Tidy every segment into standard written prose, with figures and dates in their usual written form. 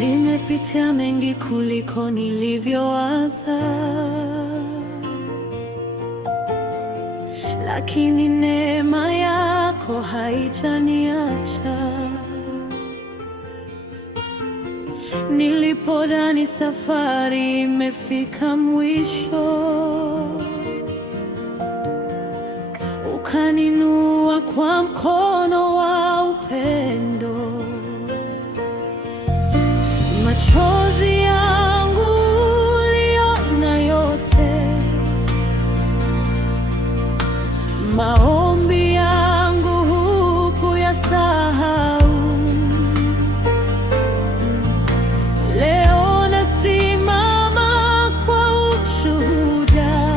Nimepitia mengi kuliko nilivyowaza, lakini neema yako haijaniacha. Nilipodhani safari imefika mwisho, ukaninua kwa mkono wa upendo. Machozi yangu uliona yote, maombi yangu hukuyasahau. Leo nasimama kwa ushuhuda,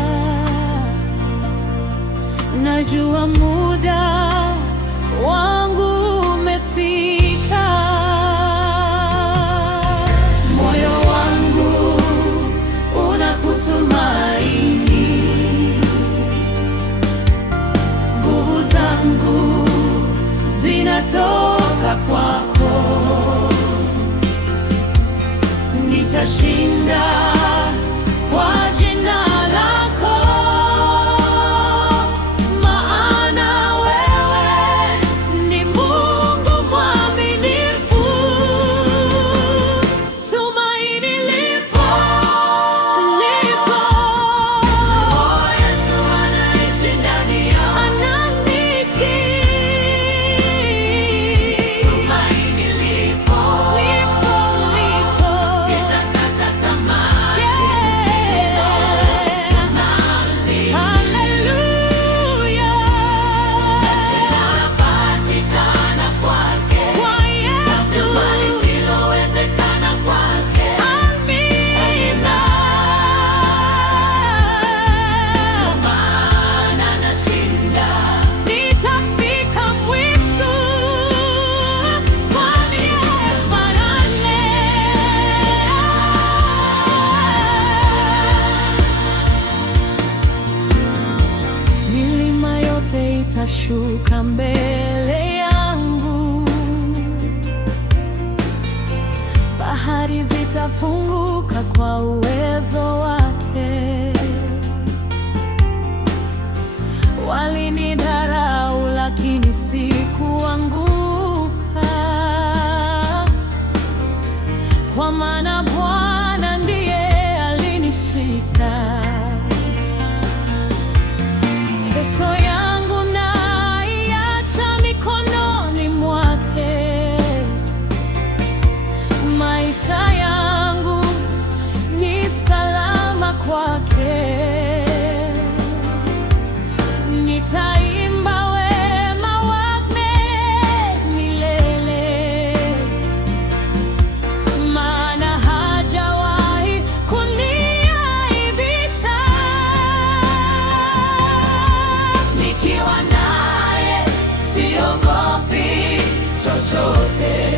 najua muda wangu umefika. Moyo wangu unakutumaini, nguvu zangu zinatoka kwako. Nitashinda kwa jina lako, maana wewe ni Mungu mwaminifu. Tumaini lipo, lipo. Yesu anaishi ndani yangu, ananiishi. Tumaini lipo, lipo, lipo. Sitakata tamaa, haleluya. Napatikana kwake, kwa Yesu, lisilowezekana kwake. Amina. Maana nashinda, nitafika mwisho, kwani yeye barane. Milima yote itashuka mbele yangu, bahari zitafunguka kwa uwezo wake. Walinidharau lakini sikuanguka, kwa maana Bwana ndiye alinishika. Kesho yangu naiacha mikononi mwake, maisha yangu ni salama kwake. Nitaimba wema wake milele, maana hajawahi kuniaibisha. Nikiwa naye siogopi chochote.